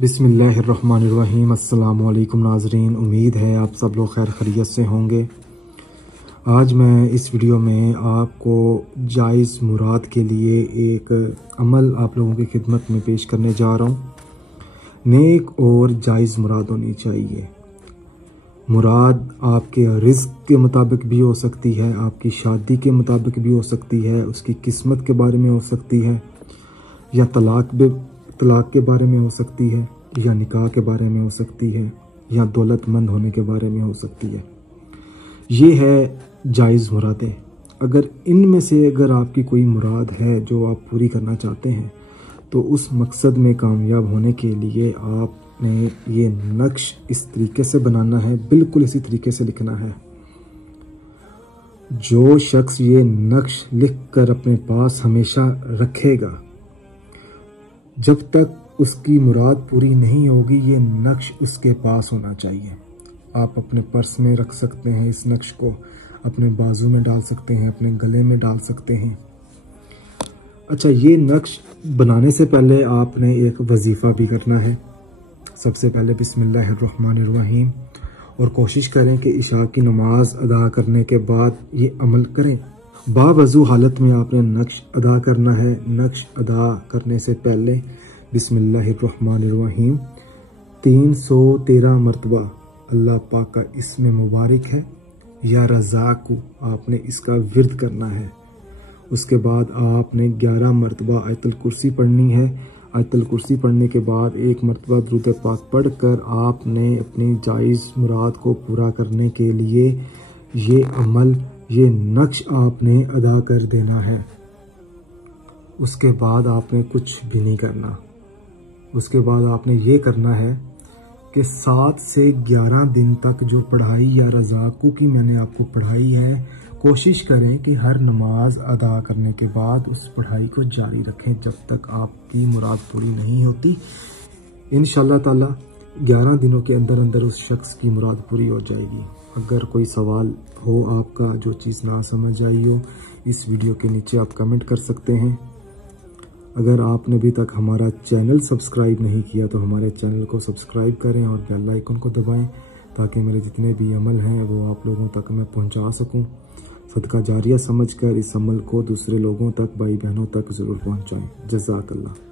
बिस्मिल्लाहिर्रहमानिर्रहीम। अस्सलाम वालेकुम नाज़रीन, उम्मीद है आप सब लोग खैर खैरियत से होंगे। आज मैं इस वीडियो में आपको जायज़ मुराद के लिए एक अमल आप लोगों की खिदमत में पेश करने जा रहा हूँ। नेक और जायज़ मुराद होनी चाहिए। मुराद आपके रिज़्क़ के मुताबिक भी हो सकती है, आपकी शादी के मुताबिक भी हो सकती है, उसकी किस्मत के बारे में हो सकती है, या तलाक के बारे में हो सकती है, या निकाह के बारे में हो सकती है, या दौलतमंद होने के बारे में हो सकती है। ये है जायज़ मुरादें। अगर इनमें से अगर आपकी कोई मुराद है जो आप पूरी करना चाहते हैं, तो उस मकसद में कामयाब होने के लिए आपने ये नक्श इस तरीके से बनाना है, बिल्कुल इसी तरीके से लिखना है। जो शख्स ये नक्श लिख कर अपने पास हमेशा रखेगा, जब तक उसकी मुराद पूरी नहीं होगी, ये नक्श उसके पास होना चाहिए। आप अपने पर्स में रख सकते हैं, इस नक्श को अपने बाजू में डाल सकते हैं, अपने गले में डाल सकते हैं। अच्छा, ये नक्श बनाने से पहले आपने एक वजीफ़ा भी करना है। सबसे पहले बिस्मिल्लाहिर्रहमानिर्रहीम, और कोशिश करें कि इशा की नमाज अदा करने के बाद ये अमल करें। बावजू हालत में आपने नक्श अदा करना है। नक्श अदा करने से पहले बिस्मिल्लाहिर्रहमानिर्रहीम 313 मरतबा अल्लाह पाक का इसमें मुबारक है या रज़ाक़ु आपने इसका विर्द करना है। उसके बाद आपने 11 मरतबा आयतुल कुर्सी पढ़नी है। आयतुल कुर्सी पढ़ने के बाद 1 मरतबा दुरूद पाक पढ़कर आपने अपनी जायज़ मुराद को पूरा करने के लिए ये अमल, ये नक्श आपने अदा कर देना है। उसके बाद आपने कुछ भी नहीं करना। उसके बाद आपने ये करना है कि 7 से 11 दिन तक जो पढ़ाई या रज़ाक़ू की मैंने आपको पढ़ाई है, कोशिश करें कि हर नमाज अदा करने के बाद उस पढ़ाई को जारी रखें जब तक आपकी मुराद पूरी नहीं होती। इंशाअल्लाह ताला 11 दिनों के अंदर अंदर उस शख्स की मुराद पूरी हो जाएगी। अगर कोई सवाल हो आपका, जो चीज़ ना समझ आई हो, इस वीडियो के नीचे आप कमेंट कर सकते हैं। अगर आपने अभी तक हमारा चैनल सब्सक्राइब नहीं किया तो हमारे चैनल को सब्सक्राइब करें और बेल आइकन को दबाएं, ताकि मेरे जितने भी अमल हैं वो आप लोगों तक मैं पहुंचा सकूं। सदका जारिया समझकर इस अमल को दूसरे लोगों तक, भाई बहनों तक ज़रूर पहुंचाएं। जज़ाकल्लाह।